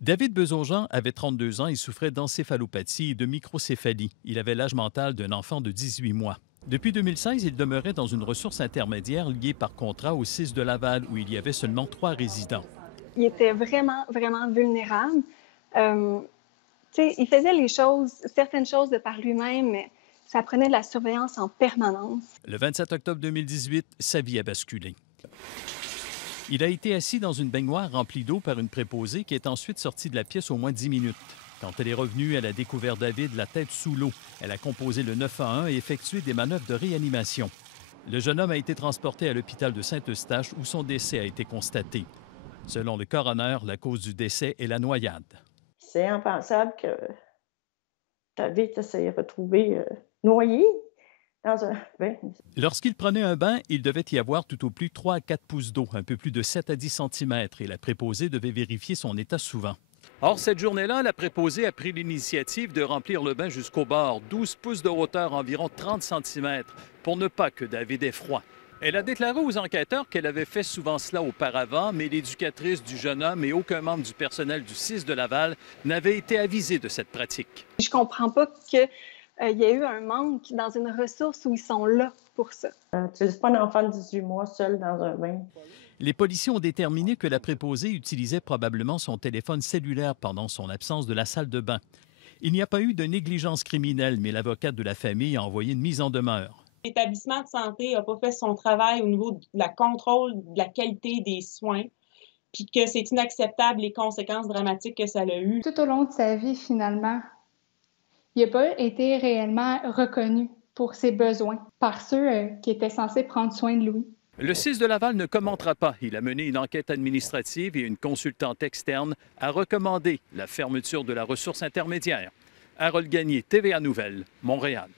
David Bezonjean avait 32 ans et souffrait d'encéphalopathie et de microcéphalie. Il avait l'âge mental d'un enfant de 18 mois. Depuis 2016, il demeurait dans une ressource intermédiaire liée par contrat au CIS de Laval, où il y avait seulement 3 résidents. Il était vraiment, vraiment vulnérable. Euh, il faisait certaines choses de par lui-même, mais ça prenait de la surveillance en permanence. Le 27 octobre 2018, sa vie a basculé. Il a été assis dans une baignoire remplie d'eau par une préposée qui est ensuite sortie de la pièce au moins 10 minutes. Quand elle est revenue, elle a découvert David la tête sous l'eau. Elle a composé le 911 et effectué des manœuvres de réanimation. Le jeune homme a été transporté à l'hôpital de Saint-Eustache où son décès a été constaté. Selon le coroner, la cause du décès est la noyade. C'est impensable que David s'est retrouvé noyé dans un bain. Lorsqu'il prenait un bain, il devait y avoir tout au plus 3 à 4 pouces d'eau, un peu plus de 7 à 10 cm, et la préposée devait vérifier son état souvent. Or, cette journée-là, la préposée a pris l'initiative de remplir le bain jusqu'au bord, 12 pouces de hauteur, environ 30 cm, pour ne pas que David ait froid. Elle a déclaré aux enquêteurs qu'elle avait fait souvent cela auparavant, mais l'éducatrice du jeune homme et aucun membre du personnel du CIS de Laval n'avait été avisé de cette pratique. Je comprends pas qu'il y ait eu un manque dans une ressource où ils sont là pour ça. Tu laisses pas un enfant de 18 mois seul dans un bain. Les policiers ont déterminé que la préposée utilisait probablement son téléphone cellulaire pendant son absence de la salle de bain. Il n'y a pas eu de négligence criminelle, mais l'avocate de la famille a envoyé une mise en demeure. L'établissement de santé n'a pas fait son travail au niveau de la contrôle de la qualité des soins, puis que c'est inacceptable les conséquences dramatiques que ça a eu. Tout au long de sa vie, finalement, il n'a pas été réellement reconnu pour ses besoins par ceux qui étaient censés prendre soin de lui. Le CIS de Laval ne commentera pas. Il a mené une enquête administrative et une consultante externe a recommandé la fermeture de la ressource intermédiaire. Harold Gagné, TVA Nouvelles, Montréal.